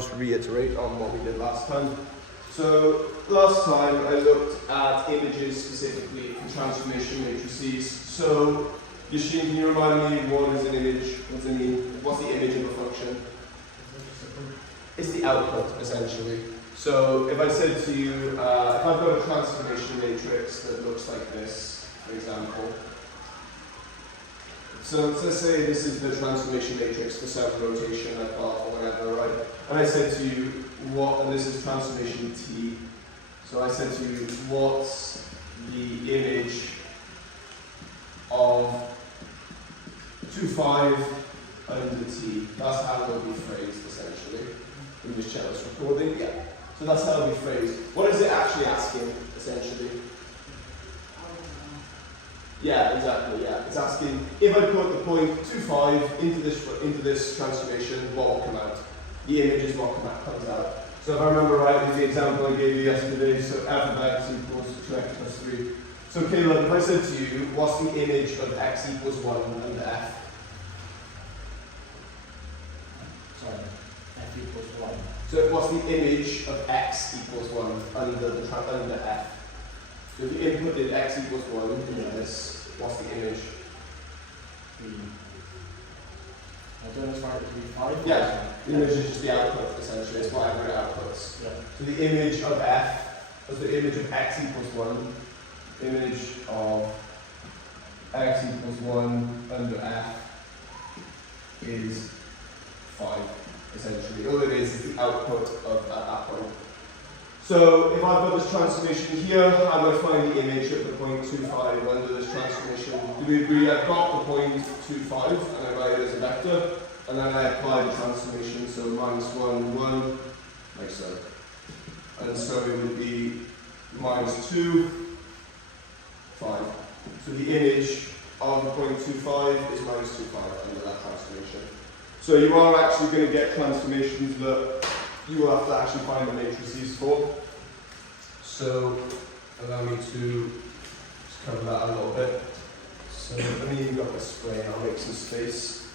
Just reiterate on what we did last time. So last time I looked at images specifically for transformation matrices. So Yashin, can you remind me what is an image? What does it mean? What's the image of a function? It's the output, essentially. So if I said to you, if I've got a transformation matrix that looks like this, for example. So let's say this is the transformation matrix for some rotation I've got or whatever, right? And I said to you, what, and this is transformation T. So I said to you, what's the image of 2,5 under T? That's how it'll be phrased, essentially. Let me just check this recording. Yeah. So that's how it'll be phrased. What is it actually asking, essentially? Yeah, exactly, yeah. It's asking, if I put the point 2,5 into this transformation, what will come out? The image is what comes out. So if I remember right, with the example I gave you yesterday, so f of x equals 2x plus 3. So Caleb, if I said to you, what's the image of x equals 1 under f? Sorry, f equals 1. So what's the image of x equals 1 under f? So if you inputted x equals 1 into this, what's the image? I don't know if it's to be 5. Yeah, the image is just the output, essentially. It's whatever it outputs. Yeah. So the image of f, as the image of x equals 1, image of x equals 1 under f is 5, essentially. All it is the output of at that point. So if I've got this transformation here, how do I find the image at the point 2,5 under this transformation? Do we agree I've got the point 2,5 and I write it as a vector, and then I apply the transformation, so minus 1, 1, like so. And so it would be minus 2, 5. So the image of the point 2,5 is minus 2,5 under that transformation. So you are actually going to get transformations that you will have to actually find the matrices for. So allow me to just cover that a little bit. So let me grab my spray and I'll make some space.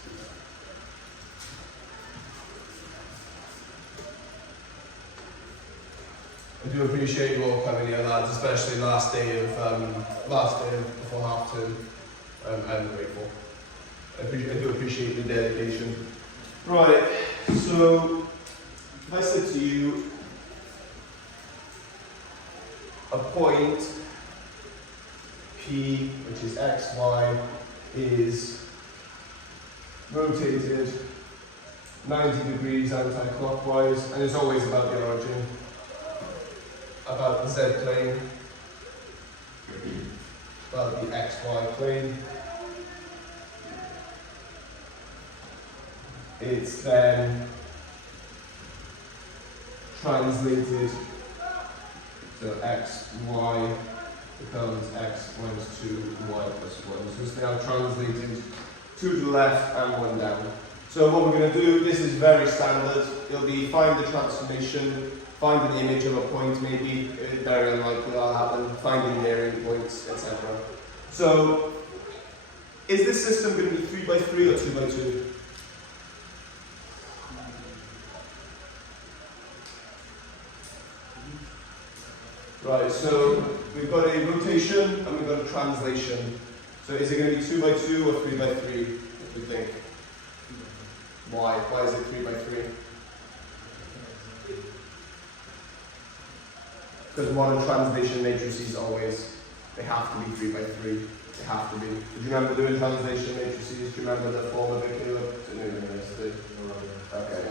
I do appreciate you all coming here, lads, especially the last day before half term. I'm grateful. I do appreciate the dedication. Right, so if I said to you, a point P, which is x, y, is rotated 90 degrees anti-clockwise, and it's always about the origin, about the z plane, about the xy plane. It's then translated, so x, y becomes x minus 2, y plus 1. So it's now translated 2 to the left and 1 down. So what we're going to do, this is very standard. It'll be find the transformation, find an image of a point maybe, very unlikely that'll happen, finding varying points, etc. So is this system going to be 3 by 3 or 2 by 2? Right, so we've got a rotation and we've got a translation. So is it going to be 2 by 2 or 3 by 3, if we think? Why? Why is it 3 by 3? Because modern translation matrices always, they have to be 3 by 3. They have to be. Do you remember doing translation matrices? Do you remember the form of it, Caleb? Okay.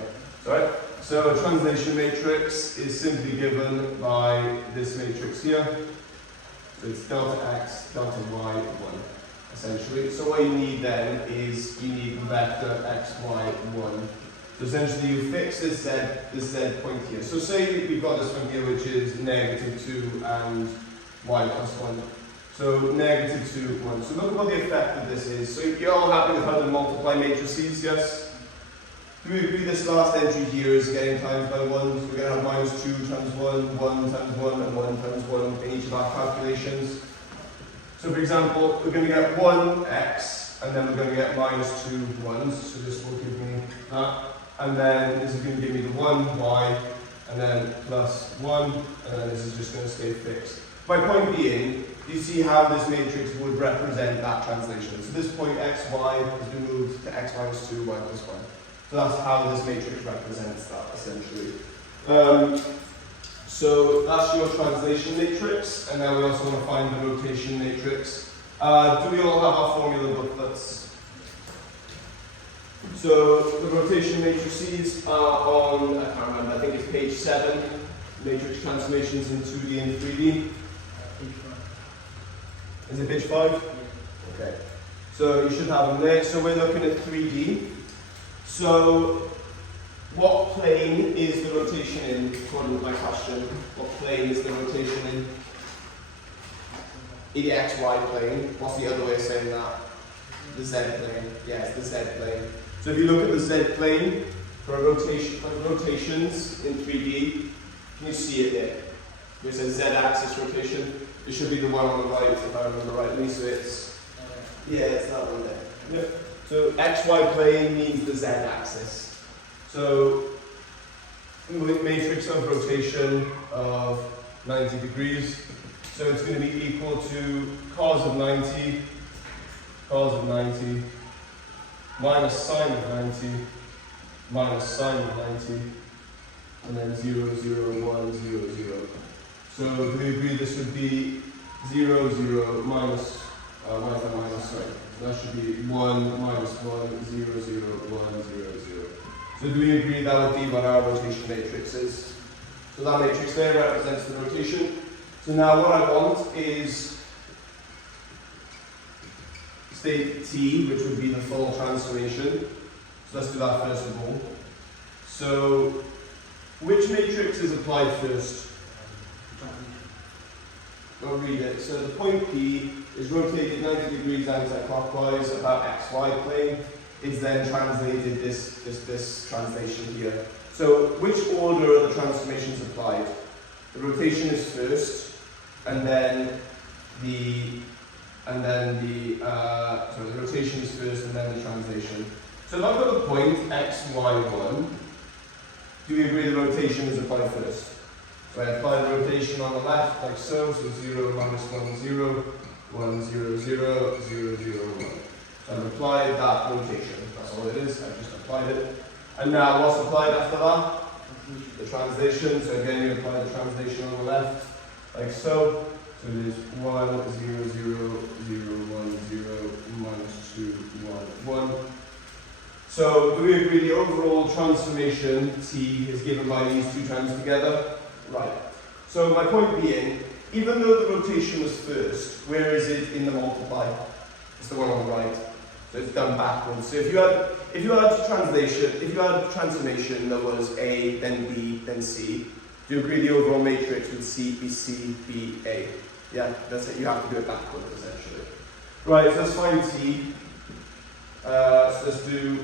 Sorry? So a translation matrix is simply given by this matrix here. So it's delta x, delta y, 1, essentially. So what you need then is you need vector x, y, 1. So essentially you fix this z point here. So say we've got this one here which is negative 2 and y plus 1. So negative 2, 1. So look at what the effect of this is. So you're all happy with how to multiply matrices, yes? Do we agree this last entry here is getting times by 1? So we're going to have minus 2 times 1, 1 times 1, and 1 times 1 in each of our calculations. So for example, we're going to get 1x, and then we're going to get minus 2 1s. So this will give me that. and then this is going to give me the 1, y, and then plus 1, and then this is just going to stay fixed. My point being, you see how this matrix would represent that translation. So this point x, y has been moved to x minus 2, y plus 1. So that's how this matrix represents that, essentially. So that's your translation matrix, and now we also want to find the rotation matrix. Do we all have our formula booklets? So the rotation matrices are on, I can't remember, I think it's page 7, matrix transformations in 2D and 3D. Is it page 5? Yeah. Okay. So you should have them there. So we're looking at 3D. So what plane is the rotation in, according to my question? What plane is the rotation in? The XY plane. What's the other way of saying that? The Z plane. Yes, the Z plane. So if you look at the Z plane for rotations in 3D, can you see it there? Where it says Z-axis rotation. It should be the one on the right, if I remember rightly. So it's, yeah, it's that one there. Yep. So XY plane means the Z-axis. So matrix of rotation of 90 degrees. So it's going to be equal to cos of 90 minus sine of 90 minus sine of 90, and then 0, 0, 1, 0, 0. So do we agree this would be 0, 0 minus, sorry. That should be 1 minus 1, 0, 0, 1, 0, 0. So do we agree that would be what our rotation matrix is? So that matrix there represents the rotation. So now what I want is state T, which would be the full transformation. So let's do that first of all. So which matrix is applied first? I'll read it. So the point P is rotated 90 degrees anti-clockwise about xy plane. It's then translated this translation here. So which order are the transformations applied? The rotation is first, and then the rotation is first, and then the translation. So if I've got the point xy1, do we agree the rotation is applied first? So I apply the rotation on the left, like so, 0, minus 1, 0, 1, 0, 0, 0, 0, 1. So I've applied that rotation, that's all it is, I've just applied it. And now what's applied after that? The translation, so again you apply the translation on the left, like so. So it is 1, 0, 0, 0, 1, 0, minus 2, 1, 1. So do we agree the overall transformation T is given by these two terms together? Right. So my point being, even though the rotation was first, where is it in the multiply? It's the one on the right. So it's done backwards. So if you had transformation that was A, then B, then C, do you agree the overall matrix would C, B, C, B, A? Yeah, that's it. You have to do it backwards, essentially. Right, so let's find T. So let's do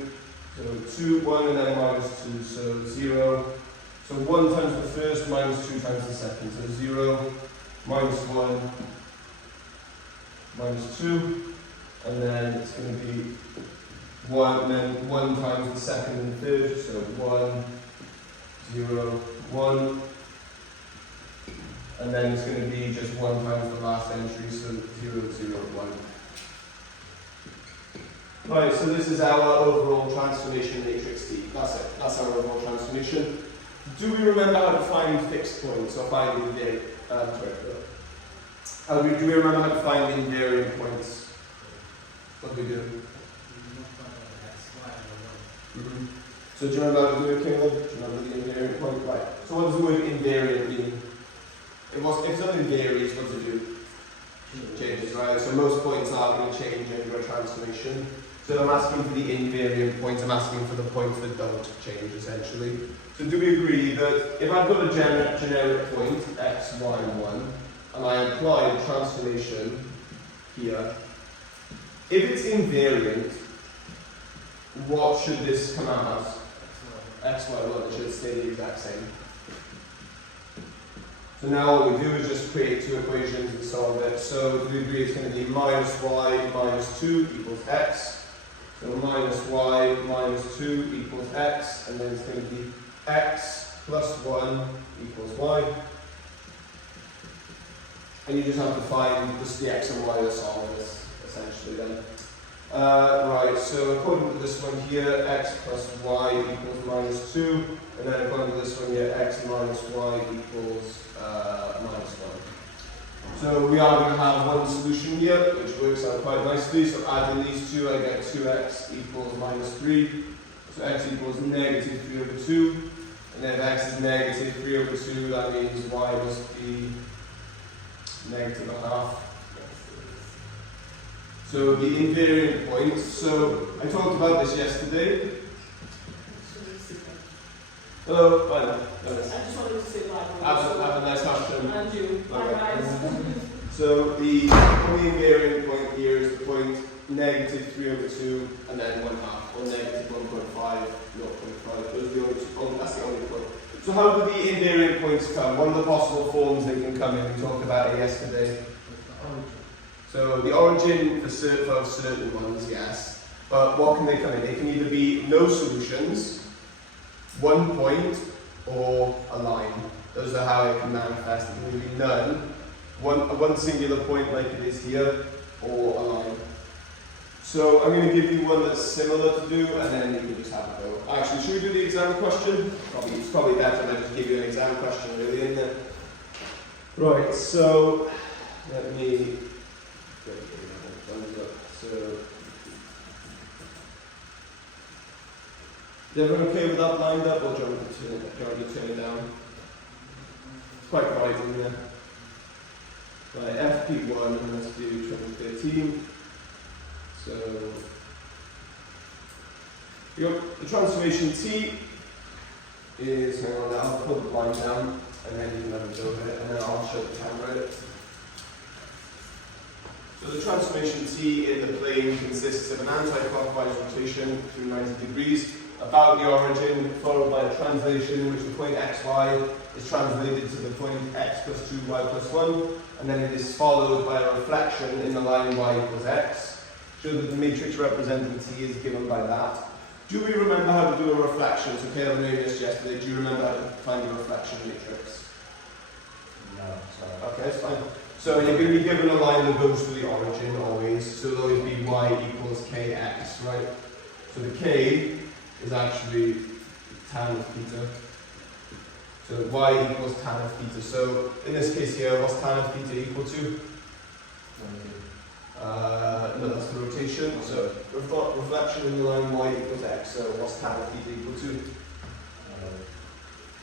2, 1, and then minus 2, so 0. So 1 times the first, minus 2 times the second. So 0, minus 1, minus 2. And then it's going to be 1, and then 1 times the second and third. So 1, 0, 1. And then it's going to be just 1 times the last entry, so 0, 0, 1. Right, so this is our overall transformation matrix T. That's it. That's our overall transformation. Do we remember how to find fixed points or find invariant? Do we remember how to find invariant points? What do we do? Mm-hmm. So do you remember how to do it, Caleb? Do you remember the invariant point? Right. So what does the word invariant mean? If something varies, what does it do? Changes, right? So most points are going to change under a transformation. So I'm asking for the invariant points, I'm asking for the points that don't change, essentially. So do we agree that if I've got a generic point, x, y, 1, and I apply a transformation here, if it's invariant, what should this come out as? X, y, 1, it should stay the exact same. So now what we do is just create two equations and solve it. So do we agree it's going to be minus y minus 2 equals x. So minus y minus 2 equals x, and then it's going to be x plus 1 equals y. And you just have to find just the x and y that solve this, essentially then. Right, so according to this one here, x plus y equals minus 2, and then according to this one here, x minus y equals minus 1. So we are going to have one solution here, which works out quite nicely. So adding these two, I get 2x equals minus 3. So x equals negative 3 over 2. And then if x is negative 3 over 2, that means y must be negative a half. So the invariant points. So I talked about this yesterday. Hello, bye now. I just wanted to say bye. Have a nice afternoon. And you. Bye, guys. So the only invariant point here is the point negative 3 over 2 and then 1 half, or negative 1.5, 0.5. Those are the only two. Oh, that's the only point. So how do the invariant points come? One of the possible forms they can come in, we talked about it yesterday. So the origin for certain ones, yes. But what can they come in? They can either be no solutions, 1 point, or a line. Those are how it can manifest. It can either be none, one singular point like it is here, or a line. So I'm going to give you one that's similar to do, and then you can just have a go. Actually, should we do the exam question? It's probably better than just give you an exam question, really, isn't it? Right, so let me get thumbs up. So, is everyone okay with that lined up, or do you want me to turn it down? It's quite bright in there. Right, FP1, and let's do 2013. So, the transformation T is, hang on, I'll put the line down, and then you can have a go with it, and then I'll show the camera it. So the transformation T in the plane consists of an anti-clockwise rotation through 90 degrees about the origin, followed by a translation in which the point xy is translated to the point x plus 2, y plus 1, and then it is followed by a reflection in the line y equals x. Show that the matrix representing T is given by that. Do we remember how to do a reflection? So Caleb knew this yesterday. Do you remember how to find a reflection matrix? No, sorry. Okay, it's fine. So you're going to be given a line that goes to the origin always. So it'll always be y equals kx, right? So the k is actually tan of theta. So y equals tan of theta. So in this case here, what's tan of theta equal to? No, that's the rotation. So we've got reflection in the line y equals x. So what's tan of theta equal to?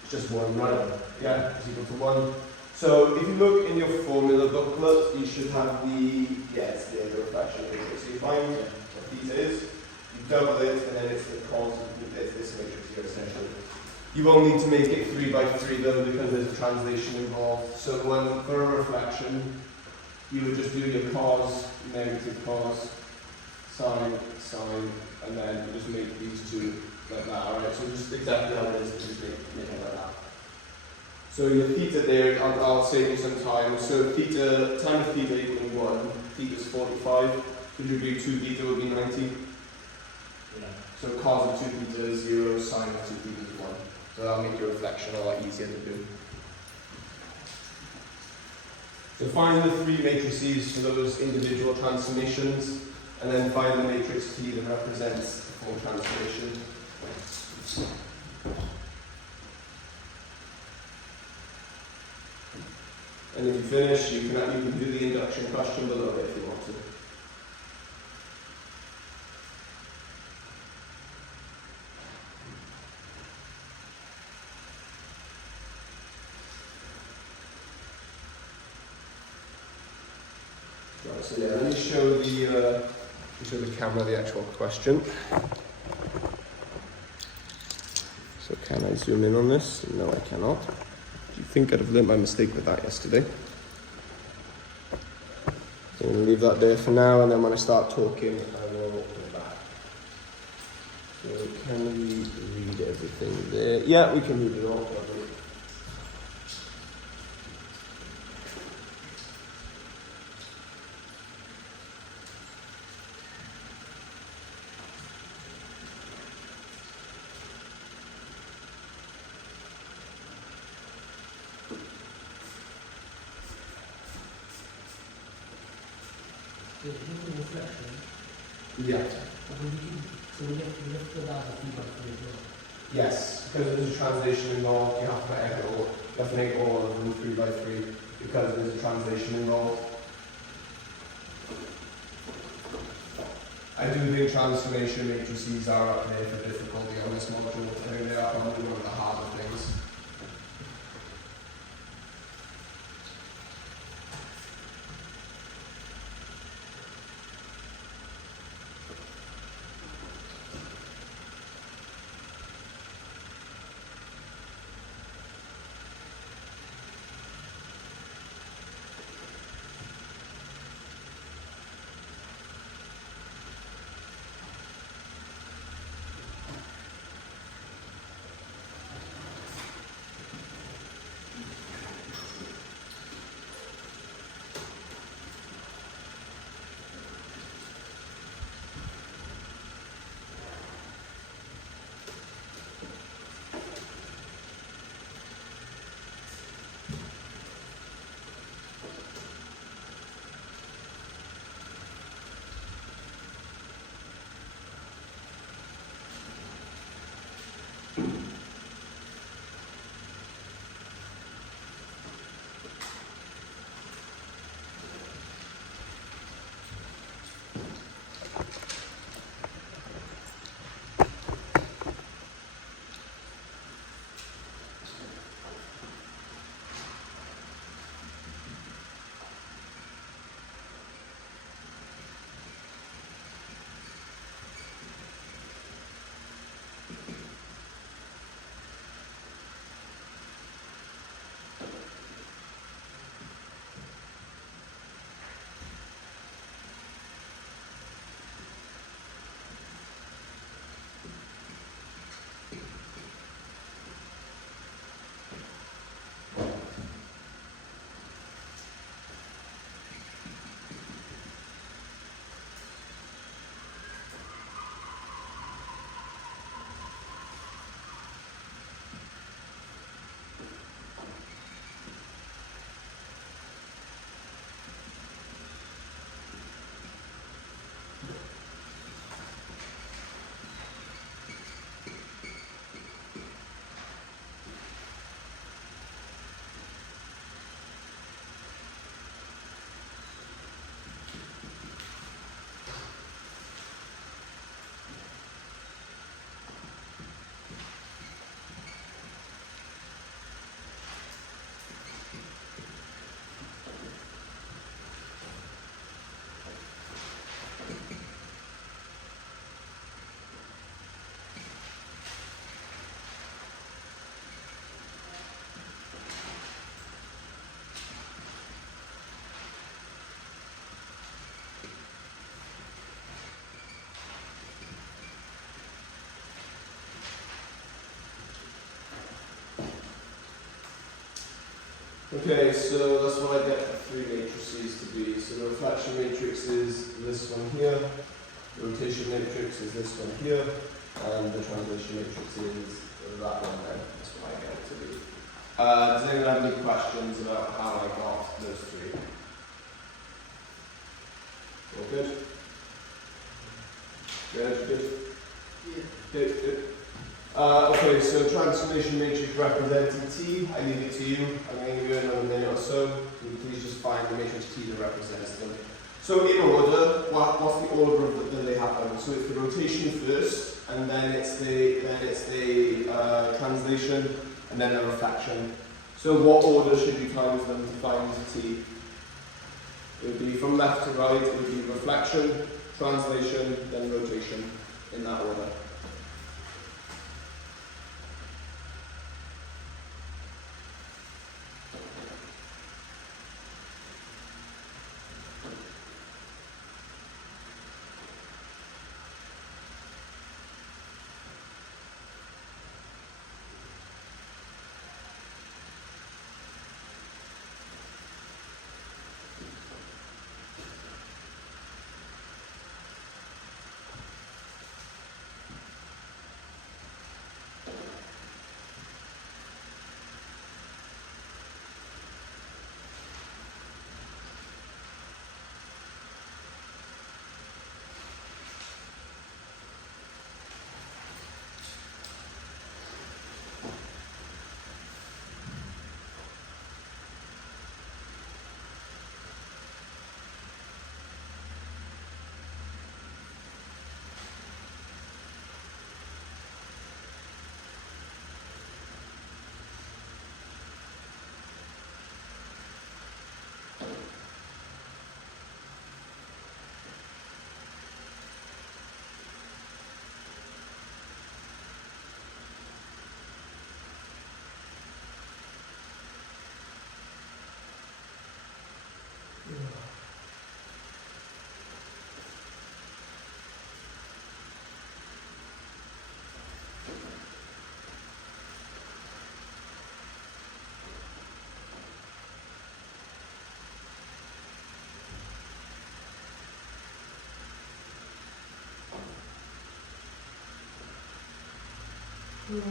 It's just 1, right? Yeah, it's equal to 1. So if you look in your formula booklet, you should have the, it's the reflection matrix. So you find what theta is, you double it, and then it's the cos of this matrix here essentially. You won't need to make it 3 by 3 though, because there's a translation involved. So for a reflection, you would just do your cos, negative cos, sine, sine, and then you just make these two like that, alright? So just exactly how it is, just make it like that. So your theta there, I'll save you some time. So theta, tan of theta equaling 1, theta is 45. Would you agree 2 theta would be 90? Yeah. So cos of 2 theta is 0, sine of 2 theta is 1. So that'll make your reflection a lot easier to do. So find the 3 matrices for those individual transformations, and then find the matrix T that represents the full transformation. And if you finish, you can do the induction question below it if you want to. Right, so yeah, let me show the camera the actual question. So can I zoom in on this? No, I cannot. Do you think I'd have learned my mistake with that yesterday? So I'm going to leave that there for now, and then when I start talking, I will put it back. So can we read everything there? Yeah, we can read it all. So it's just a reflection. Yeah. But when you, so we have to put that as a feedback for as well. Yes, because there's a translation involved, you have to make all, you have to make all of them 3 by 3 because there's a translation involved. I do think transformation matrices are up there for difficulty on this module. I think they are probably one of the harder things. Okay, so that's what I get the 3 matrices to be. So the reflection matrix is this one here, the rotation matrix is this one here, and the translation matrix is that one there. That's what I get it to be. Does anyone have any questions about how I got those 3? All good? Good? Yeah. Good. Okay, so transformation matrix representing T, I leave it to you. I'm going to give you another minute or so. Can you please just find the matrix T that represents them. So in order, what's the order that they happen? So it's the rotation first, and then it's the translation, and then the reflection. So what order should you times them to find T? It would be from left to right, it would be reflection, translation, then rotation, in that order. Another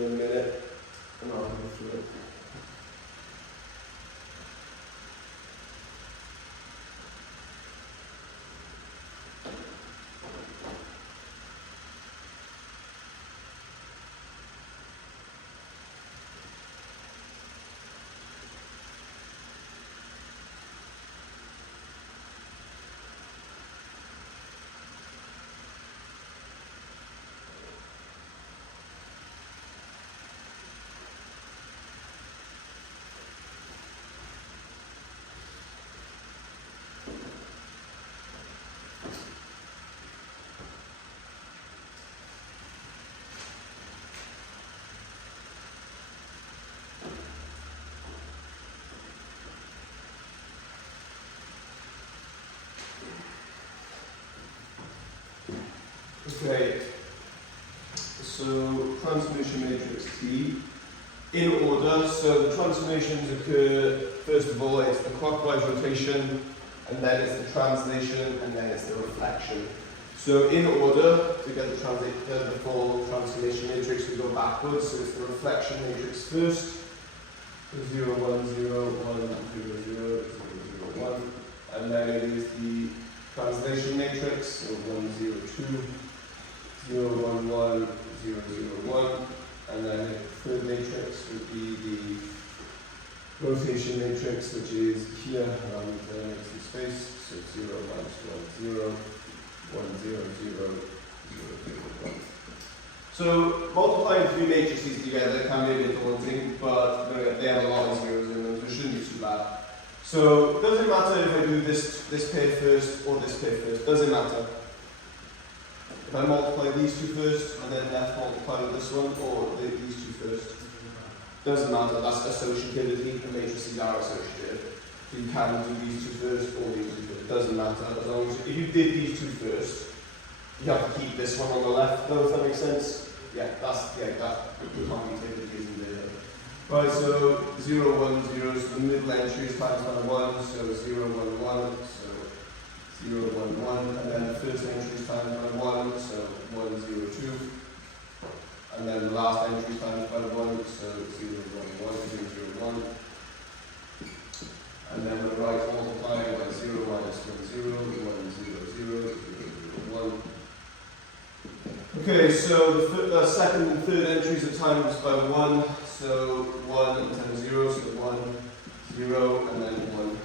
minute, and I'll go through it. Okay, so transformation matrix T in order. So the transformations occur, first of all, it's the clockwise rotation, and then it's the translation, and then it's the reflection. So in order to get the full transformation matrix, we go backwards. So it's the reflection matrix first. So 0, 1, 0, 1, 0, 0, 0, 1. And then it is the translation matrix, so 1, 0, 2, 0, 1, 1, 0, 0, 1. And then the third matrix would be the rotation matrix, which is here around the space. So 0, 1, 0, 1, 0, 0, 0, 1. So multiplying three matrices together can be a bit daunting, but they have a lot of zeros in them, so it shouldn't be too bad. So does it matter if I do this pair first or this pair first? Does it matter? If I multiply these two first and then left multiply with this one, or these two first? Doesn't matter, that's associativity, the matrices are associative. You can do these two first or these two first, it doesn't matter. As long as if you did these two first, you have to keep this one on the left. No, if that makes sense? Yeah, that commutativity isn't there. Right, so 0, 1, 0, so the middle entry is times by 1, so 0, 1, 1, so 0, 1, 1, and then the first entry is times by 1, so 1, 0, 2. And then the last entry is times by 1, so 0, 1, 1, 0, 0, 1. And then the right multiplying by 0, minus 1, 0, 1, 0, 0, 0, 0, 1. Okay, so the second and third entries are times by 1, so 1 times 0, so 1, 0, and then 1.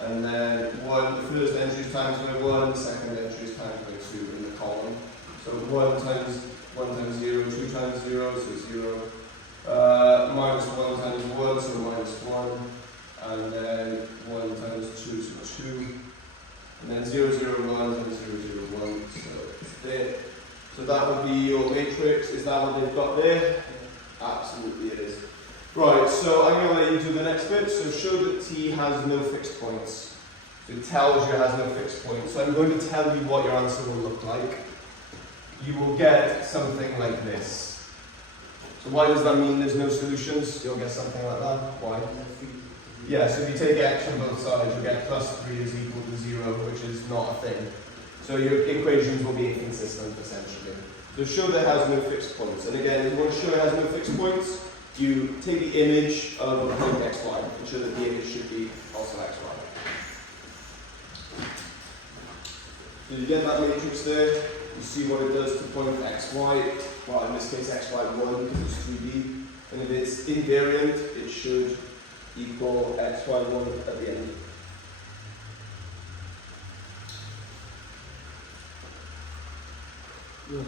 And then 1, the first entry is times by 1, the second entry is times by 2 in the column. So 1 times 0, 2 times 0, so 0. Minus 1 times 1, so minus 1. And then 1 times 2, so 2. And then 0, 0, 1 times 0, 0, 1, so it's there. So that would be your matrix. Is that what they've got there? Absolutely it is. Right, so I'm going to let you do the next bit. So show that T has no fixed points. So it tells you it has no fixed points. So I'm going to tell you what your answer will look like. You will get something like this. So why does that mean there's no solutions? You'll get something like that. Why? Yeah, so if you take x on both sides, you get plus 3 is equal to 0, which is not a thing. So your equations will be inconsistent, essentially. So show that it has no fixed points. And again, if you want to show it has no fixed points, you take the image of a point xy and show that the image should be also xy. So you get that matrix there, you see what it does to point xy, well in this case xy1 because it's 3D, and if it's invariant, it should equal xy1 at the end. Ugh.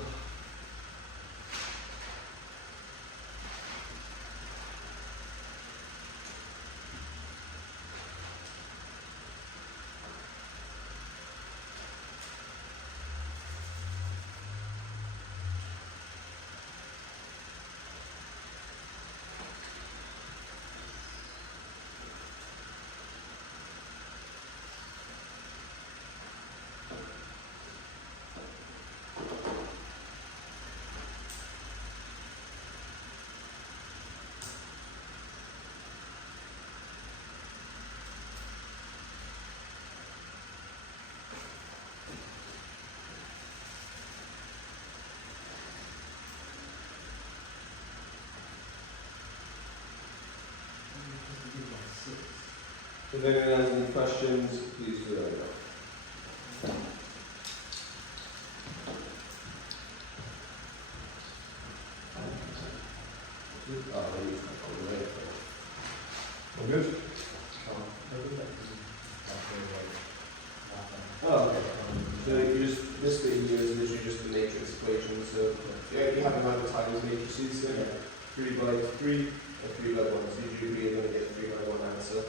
If anyone has any questions, please do let me know. Oh, I used my phone away. All good? Oh, okay. So you just, this bit here is literally just the matrix equation. So yeah, you have another time as matrices, so 3 by 3 or 3 by 1. So usually you're going to get 3 by 1 answer.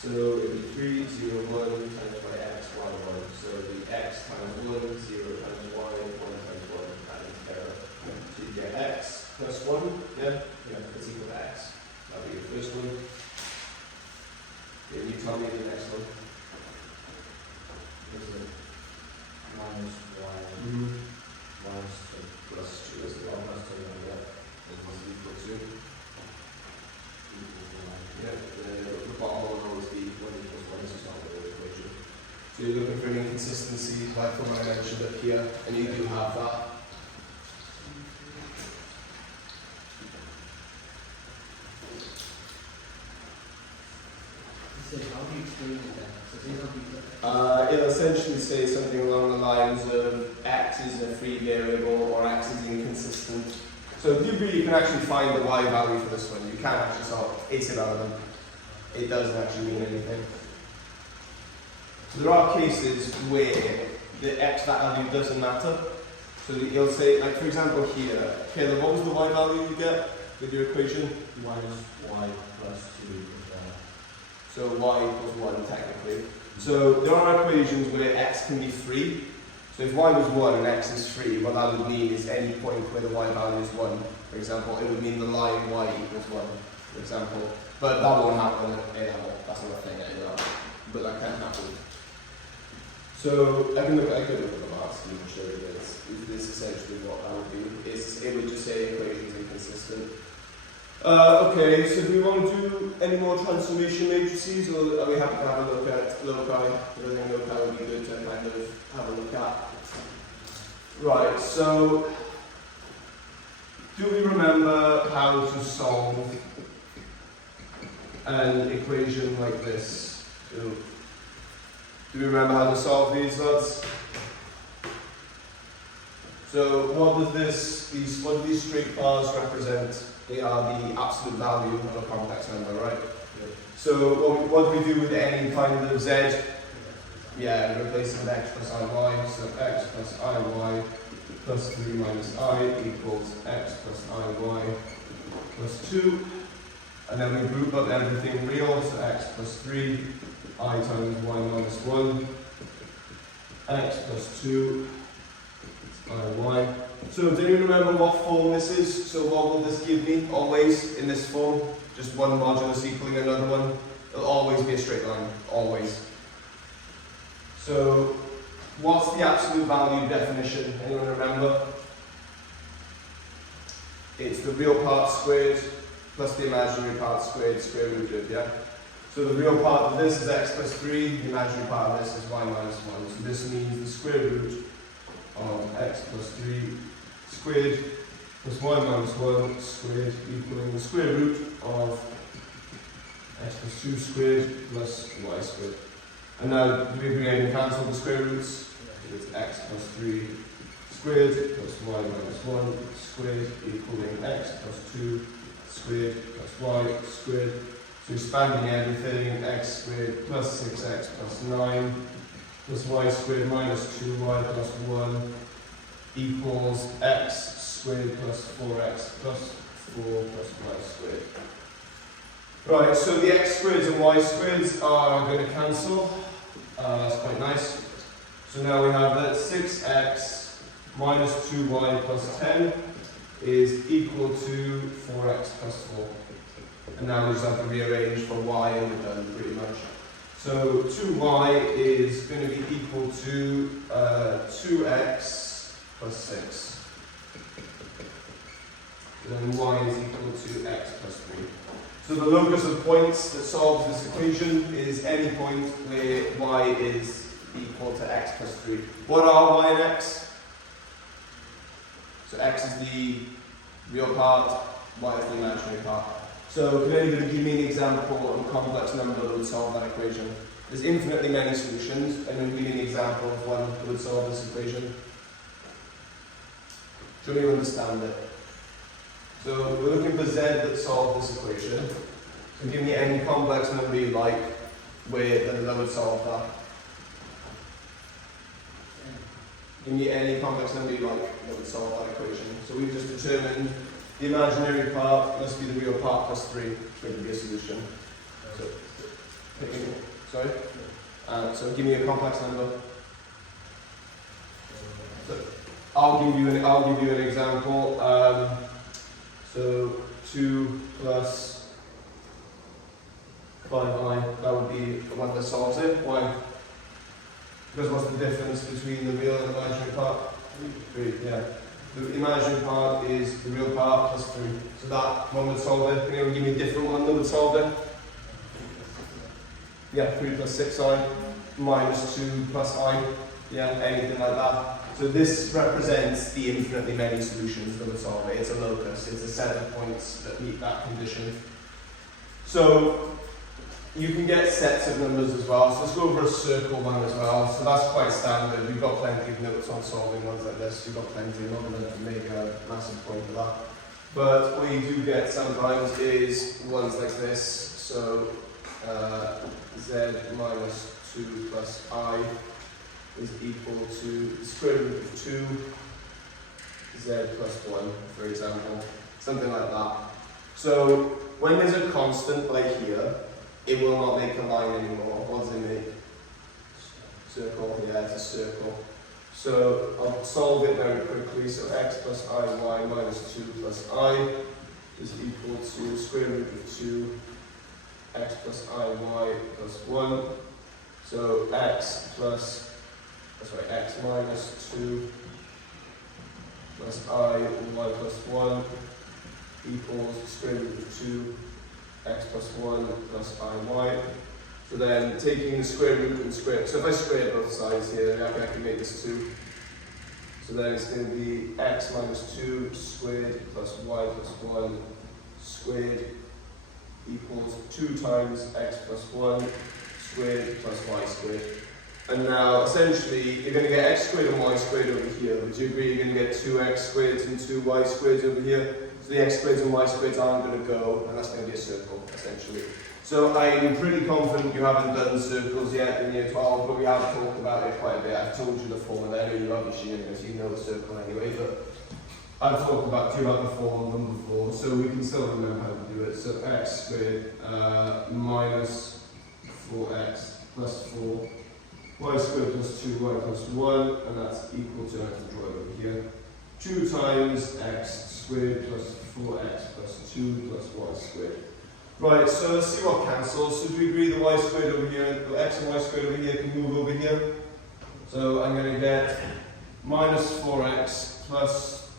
So it would be 3, 0, 1 times by x, y, 1. So the x times 1, 0 times y, 1 times 1, that is error. So you get x plus 1, yeah? It's equal to x. That'll be your first one. Yeah, you tell me the next one. Is it minus y minus 2 Plus 2 as well. plus 2, yeah. Is equal to. Equals Yeah, the bottom one will always be 1 equals 1, so it's not really an equation. So you're looking for an inconsistency, like the one I mentioned up here, and you do have that. So how do you explain it then? So say something like It'll essentially say something along the lines of x is a free variable or x is inconsistent. So you can actually find the y value for this one. You can actually solve it. It's irrelevant. It doesn't actually mean anything. So there are cases where the x value doesn't matter. So you'll say, like for example here, Caleb, what was the y value you get with your equation? minus y plus 2 is So y equals 1 technically. So there are equations where x can be free. So if y was 1 and x is 3, what that would mean is any point where the y value is 1, for example, it would mean the line y equals 1, for example. But that won't happen at A level. That's not a thing at A level. But that can happen. So I could look at the maths and show you this. This is essentially what that would be. It would just say equations inconsistent. Okay, so do we want to do any more transformation matrices, or are we happy to have a look at loci? I think loci would be good to kind of have a look at. Right, so do we remember how to solve an equation like this? Do we remember how to solve these lads? So what does what do these straight bars represent? They are the absolute value of a complex number, right? Yeah. So what do we do with any kind of z? Yeah, replace it with x plus iy. So x plus iy plus 3 minus I equals x plus iy plus 2. And then we group up everything real, so x plus 3, I times y minus 1, x plus 2, iy. So do you remember what form this is? So what will this give me always in this form? Just one modulus equaling another one. It'll always be a straight line, always. So what's the absolute value definition? Anyone remember? It's the real part squared plus the imaginary part squared, square rooted, yeah? So the real part of this is x plus 3, the imaginary part of this is y minus 1. So this means the square root of x plus 3 squared plus y minus 1 squared equaling the square root of x plus 2 squared plus y squared. And now do we agree and cancel the square roots? It's x plus 3 squared plus y minus 1 squared equaling x plus 2 squared plus y squared. So expanding everything, x squared plus 6x plus 9 plus y squared minus 2y plus 1 equals x squared plus 4x plus 4 plus y squared. Right, so the x squareds and y squareds are going to cancel. That's quite nice. So now we have that 6x minus 2y plus 10 is equal to 4x plus 4. And now we just have to rearrange for y and we're done pretty much. So 2y is going to be equal to 2x plus 6. Then y is equal to x plus 3. So the locus of points that solves this equation is any point where y is equal to x plus 3. What are y and x? So x is the real part, y is the imaginary part. So can anybody give me an example of a complex number that would solve that equation? There's infinitely many solutions, and then give me an example of one that would solve this equation. Show me you understand it. So we're looking for z that solves this equation. So give me any complex number you like that would solve that. Give me any complex number you like that would solve that equation. So we've just determined the imaginary part must be the real part plus 3, which would be a solution. So, sorry? So give me a complex number. So I'll give you an example. So 2 plus 5i, that would be the one that solves it. Why? Because what's the difference between the real and imaginary part? 3, yeah. The imaginary part is the real part plus 3. So that one would solve it. Can anyone give me a different one that would solve it? Yeah, 3 plus 6i minus 2 plus I. Yeah, anything like that. So this represents the infinitely many solutions that would solve it. It's a locus. It's a set of points that meet that condition. So you can get sets of numbers as well. So let's go over a circle one as well. So that's quite standard. We've got plenty of notes on solving ones like this. We've got plenty. I'm not going to make a massive point of that. But what you do get sometimes is ones like this. So z minus 2 plus I is equal to the square root of 2 z plus 1, for example. Something like that. So when there's a constant like here, it will not make a line anymore. What does it make? Circle, yeah, it's a circle. So I'll solve it very quickly. So x plus iy minus 2 plus I is equal to square root of 2 x plus iy plus 1. So x minus 2 plus I y plus 1 equals square root of 2 x plus 1 plus iy. So then taking the square root and square, so if I square both sides here, I can make this 2. So then it's going to be x minus 2 squared plus y plus 1 squared equals 2 times x plus 1 squared plus y squared. And now essentially you're going to get x squared and y squared over here. Would you agree you're going to get 2x squared and 2y squared over here? So the x squareds and y squareds aren't going to go, and that's going to be a circle, essentially. So I'm pretty confident you haven't done circles yet in year 12, but we have talked about it quite a bit. I've told you the formula. I know you obviously you know the circle anyway, but I've talked to you about the formula before, so we can still remember how to do it. So x squared minus 4x plus 4, y squared plus 2y plus 1, and that's equal to, I have to draw it over here, 2 times x squared plus 4x plus 2 plus y squared. Right, so let's see what cancels. So do we agree the y squared over here, the x and y squared over here can move over here? So I'm going to get minus 4x plus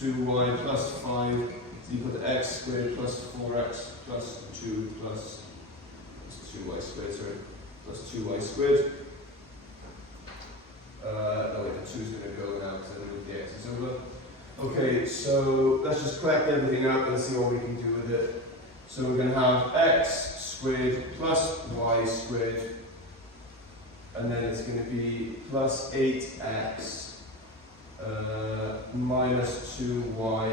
2y plus 5 is equal to x squared plus 4x plus 2 plus 2y squared, sorry, plus 2y squared. No, wait, the 2 is going to go now because I moved the x's over. Okay, so let's just collect everything out and see what we can do with it. So we're going to have x squared plus y squared, and then it's going to be plus 8x minus 2y,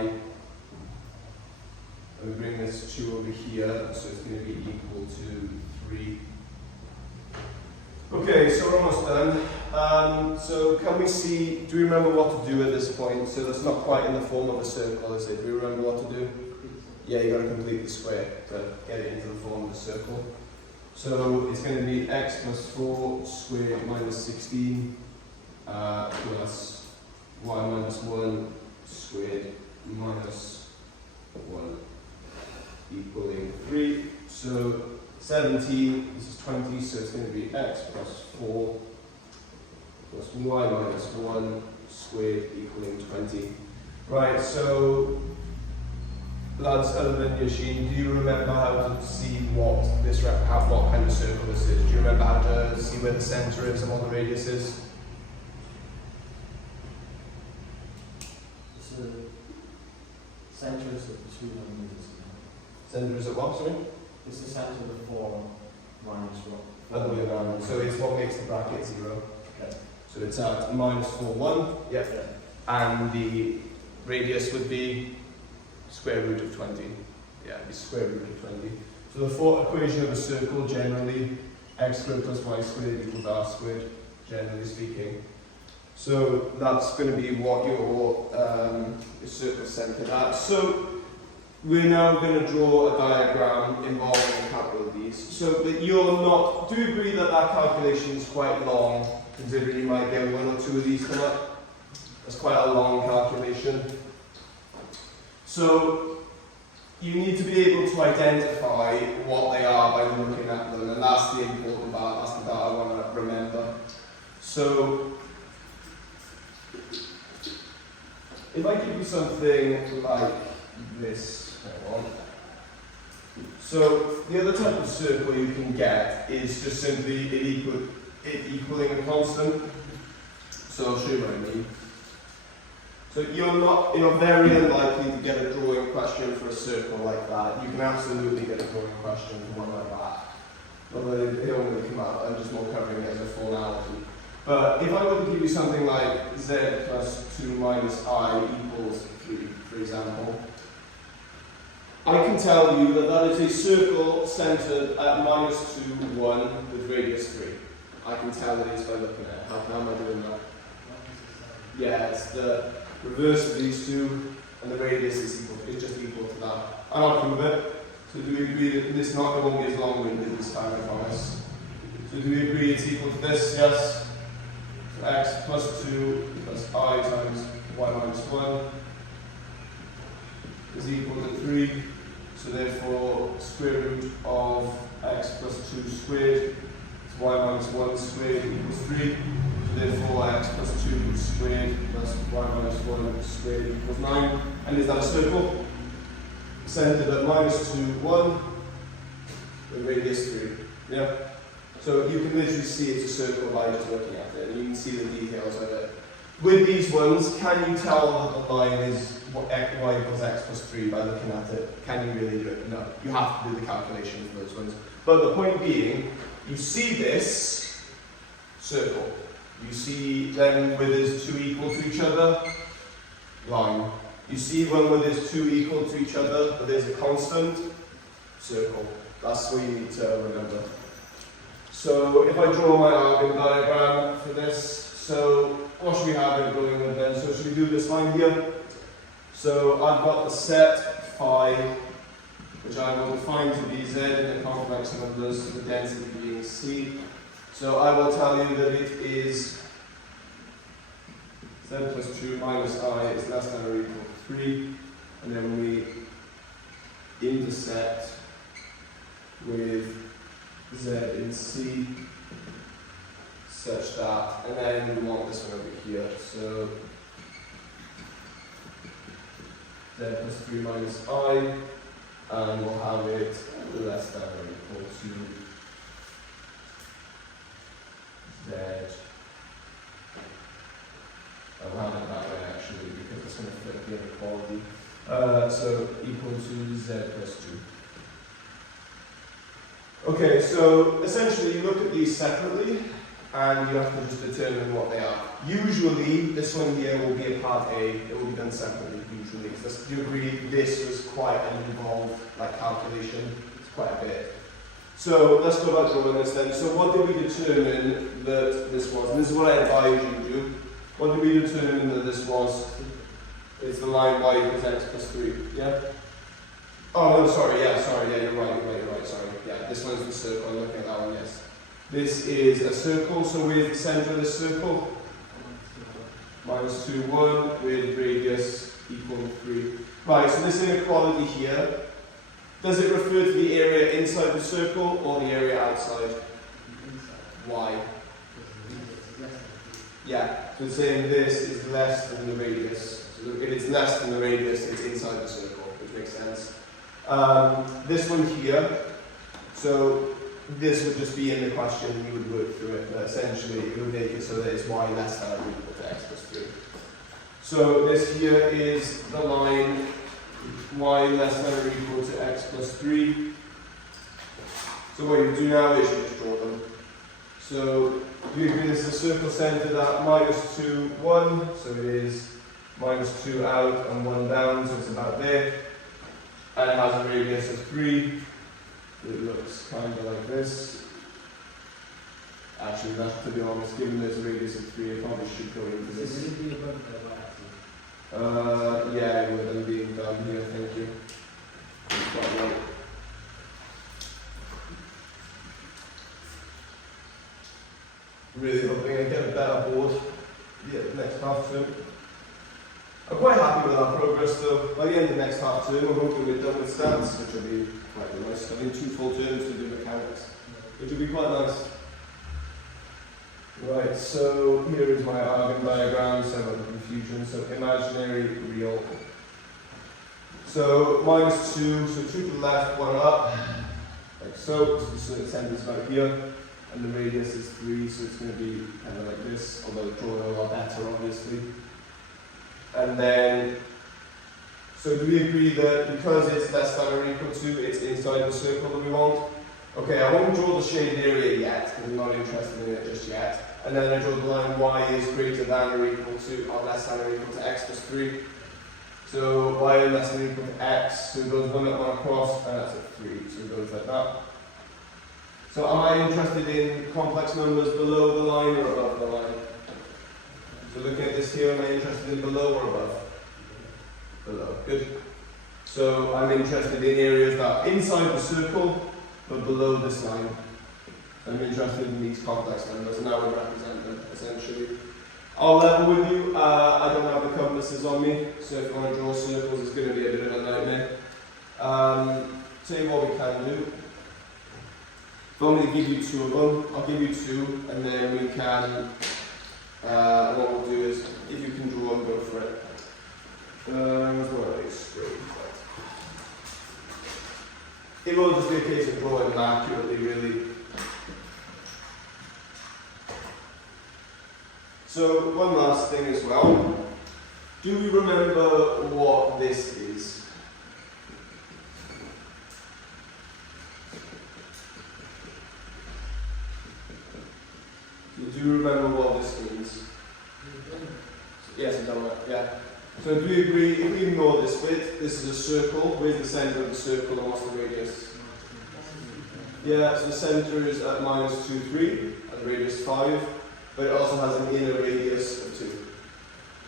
and we bring this 2 over here, so it's going to be equal to 3. Okay, so we're almost done. So can we see, do we remember what to do at this point? So that's not quite in the form of a circle, is it? Do we remember what to do? Yeah, you've got to complete the square to get it into the form of a circle. So it's going to be x plus 4 squared minus 16 plus y minus 1 squared minus 1 equaling 3. So 17, this is 20, so it's going to be x plus 4 plus y minus 1 squared equaling 20. Right, so lads, other than Yashin, do you remember how to see what kind of circle this is? Do you remember how to see where the centre is and what the radius is? So centres of the two numbers. Centre is at what, sorry? It's the centre of the 4 minus 1. Other way around. So it's what makes the bracket 0. Okay. So it's at minus 4, 1. Yeah. And the radius would be square root of 20. Yeah, it'd be square root of 20. So the fourth equation of a circle, generally, x squared plus y squared equals r squared, generally speaking. So that's going to be what your circle is centered at. So we're now going to draw a diagram involving a couple of these. So that you're not, do you agree that that calculation is quite long, considering you might get 1 or 2 of these come up? That's quite a long calculation. So you need to be able to identify what they are by looking at them, and that's the important part, that's the part I want to remember. So if I give you something like this, hang on. So the other type of circle you can get is just simply it equaling a constant. So I'll show you what I mean. So you're very unlikely to get a drawing question for a circle like that. You can absolutely get a drawing question for one like that. Although they don't really come out, I'm just more covering it as a formality. But if I were to give you something like z plus 2 minus I equals 3, for example, I can tell you that that is a circle centered at minus 2, 1 with radius 3. I can tell it is by looking at it. How am I doing that? Yeah, it's the reverse of these two, and the radius is just equal to that. And I'll prove it. So do we agree that this not won't be as long-winded this time, I promise? So do we agree it's equal to this? Yes. So x plus 2 plus I times y minus 1 is equal to 3. So therefore, square root of x plus 2 squared is y minus 1 squared equals 3. So therefore, x plus 2 squared plus y minus 1 squared equals 9. And is that a circle? Centered at minus 2, 1 with radius 3. Yeah? So you can literally see it's a circle by just looking at it, and you can see the details of it. With these ones, can you tell that the line is y equals x plus 3 by looking at it? Can you really do it? No. You have to do the calculation for those ones. But the point being, you see this circle. You see then where there's 2 equal to each other, line. You see one where there's 2 equal to each other, but there's a constant, circle. That's what you need to remember. So if I draw my Argand diagram for this, so what should we have it going with then? So should we do this line here? So I've got the set phi, which I will define to be z in the complex numbers, so the density being c. So I will tell you that it is z plus 2 minus I is less than or equal to 3, and then we intersect with z in c such that, and then we want this one over here, so z plus 3 minus I, and we'll have it less than or equal to z. I'll have it that way actually, because it's going to flip the inequality. So equal to z plus 2. Okay, so essentially you look at these separately, and you have to just determine what they are. Usually, this one here will be a part A, it will be done separately, usually. Do you agree this was quite an involved calculation? It's quite a bit. So let's go back to this then. So what did we determine that this was? And this is what I advise you to do. What did we determine that this was? It's the line y equals x plus 3, yeah? Oh no, sorry, yeah, you're right, sorry. Yeah, this one's the circle, I'm looking at that one, yes. This is a circle, so where's the centre of this circle? Minus 2, 1, with radius equal 3. Right, so this inequality here, does it refer to the area inside the circle or the area outside? Why? Yeah, so it's saying this is less than the radius. So if it's less than the radius, it's inside the circle, which makes sense. This one here, so this would just be in the question, you would work through it, but essentially it would make it so that it's y less than or equal to x plus 3. So this here is the line y less than or equal to x plus 3. So what you do now is you just draw them. So we agree this is a circle centred at minus 2, 1, so it is minus 2 out and 1 down, so it's about there. And it has a radius of 3. It looks kind of like this. Actually, that, to be honest, given there's a radius of 3, I probably should go into this. Will it be above the y-axis? Yeah, it would have been done here, thank you. That's quite right. Really hoping I get a better board next half term. I'm quite happy with our progress though. By the end of next half term, I'm hoping we're done with stats, which will be quite nice. Having 2 full terms to do mechanics, which will be quite nice. Right, so here is my Argand diagram, so no confusion. So imaginary, real. So minus 2, so 2 to the left, 1 up, like so. So the centre is about here, and the radius is 3, so it's going to be kind of like this, although drawn a lot better, obviously. And then, so do we agree that because it's less than or equal to, it's inside the circle that we want? Okay, I won't draw the shaded area yet, because I'm not interested in it just yet. And then I draw the line y is greater than or equal to, or less than or equal to x plus 3. So y is less than or equal to x, so it goes 1 up, 1 across, and that's at 3, so it goes like that. So am I interested in complex numbers below the line or above the line? So looking at this here, am I interested in below or above? Below, good. So I'm interested in areas that are inside the circle, but below this line. I'm interested in these complex numbers, and I would represent them, essentially. I'll level with you. I don't have the compasses on me, so if you want to draw circles, it's going to be a bit of a nightmare. Tell you what we can do. If I'm going to give you 2 of them, I'll give you 2, and then we can, what we'll do is, if you can draw them, go for it. It will just be a case of drawing them accurately, really. So, one last thing as well. Do we remember what this is? Do you remember what this means? Yes, I've done that, yeah. So do we agree, if we ignore this bit, this is a circle. Where's the centre of the circle and what's the radius? Yeah, so the centre is at minus 2, 3, and the radius 5, but it also has an inner radius of 2.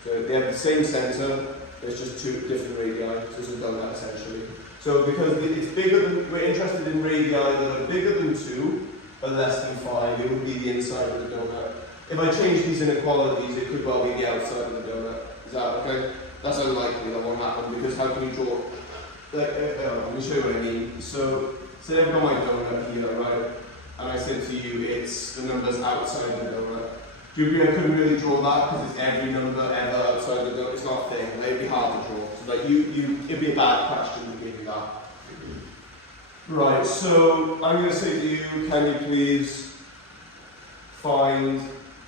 So they have the same centre, there's just 2 different radii, so this is done that essentially. So because it's bigger than, we're interested in radii that are bigger than 2, but less than 5, it would be the inside of the donut. If I change these inequalities, it could well be the outside of the donut. Is that okay? That's unlikely, that won't happen, because how can you draw? Like, let me show you what I mean. So, say I've got my donut here, right? And I said to you, it's the numbers outside the donut. Do you agree I couldn't really draw that because it's every number ever outside the donut? It's not a thing. Like, it'd be hard to draw. So, like, it'd be a bad question to give you that. Right, so I'm going to say to you, can you please find,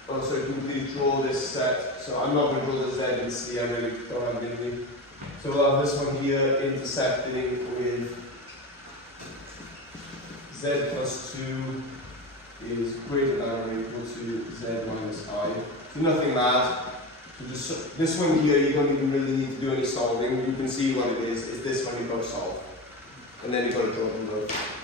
oh sorry, can you please draw this set? So I'm not going to draw the Z and C, I'm really throwing in. So we'll have this one here intersecting with Z plus 2 is greater than or equal to Z minus I. So nothing mad. So just, this one here, you don't even really need to do any solving. You can see what it is. It's this one you've got to solve. And then you've got to draw them both.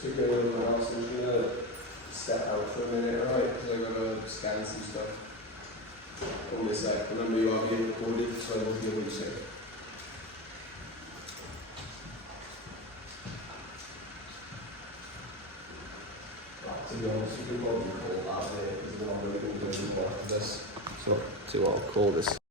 So go to the house and just gonna step out for a minute, alright? Because I'm gonna scan some stuff. On this side. Remember you are being recorded, so I will hear what you say. Right, so be honest, we could probably call that there, because we're not really going to do any work to this. So, see what I'll call this.